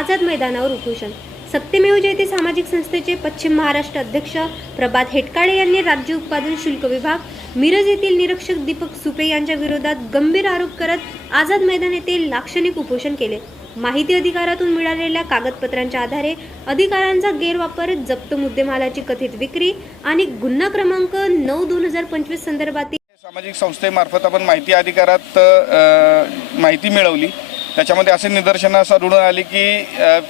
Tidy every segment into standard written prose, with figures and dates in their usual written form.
आझाद मैदानावर उपोषण। सत्यमेव जयते सामाजिक संस्थेचे पश्चिम महाराष्ट्र अध्यक्ष प्रभात हेटकाळे यांनी राज्य उत्पादन शुल्क विभाग मिरज येथील निरीक्षक दीपक सुपे यांच्या विरोधात गंभीर आरोप करत आझाद मैदान येथे लाक्षणिक उपोषण केले। माहिती अधिकारातून मिळालेल्या कागदपत्रांच्या आधारे अधिकारांचा गैरवापर, जप्त मुद्देमालाची कथित विक्री आणि गुन्हा क्रमांक 9/2025 संदर्भातील सामाजिक संस्थेमार्फत आपण माहिती अधिकारात माहिती मिळवली। त्याच्यामध्ये असे निदर्शनास आढळून आले की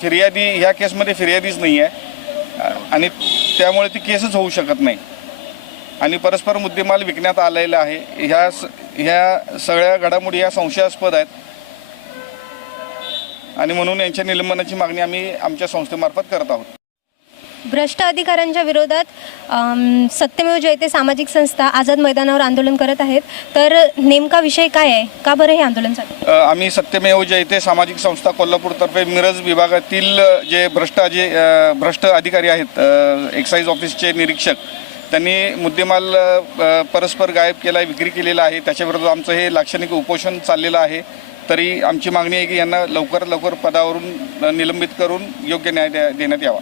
फिर्यादी ह्या केसमध्ये फिर्यादीच नाही आहे आणि त्यामुळे ती केसच होऊ शकत नाही आणि परस्पर मुद्देमाल विकण्यात आलेला आहे। ह्या सगळ्या घडामोडी ह्या संशयास्पद आहेत आणि म्हणून यांच्या निलंबनाची मागणी आम्ही आमच्या संस्थेमार्फत करत आहोत। भ्रष्ट अधिकाऱ्यांच्या विरोधात सत्यमेव जयते सामाजिक संस्था आझाद मैदानावर आंदोलन करत आहेत, तर नेमका विषय काय आहे, का बरं हे आंदोलन चालू? आम्ही सत्यमेव जयते सामाजिक संस्था कोल्हापूरतर्फे मिरज विभागातील जे भ्रष्ट अधिकारी आहेत, एक्साईज ऑफिसचे निरीक्षक, त्यांनी मुद्देमाल परस्पर गायब केला, विक्री केलेला आहे, त्याच्याविरोधात आमचं हे लाक्षणिक उपोषण चाललेलं आहे। तरी आमची मागणी आहे की यांना लवकरात लवकर पदावरून निलंबित करून योग्य न्याय देण्यात यावा।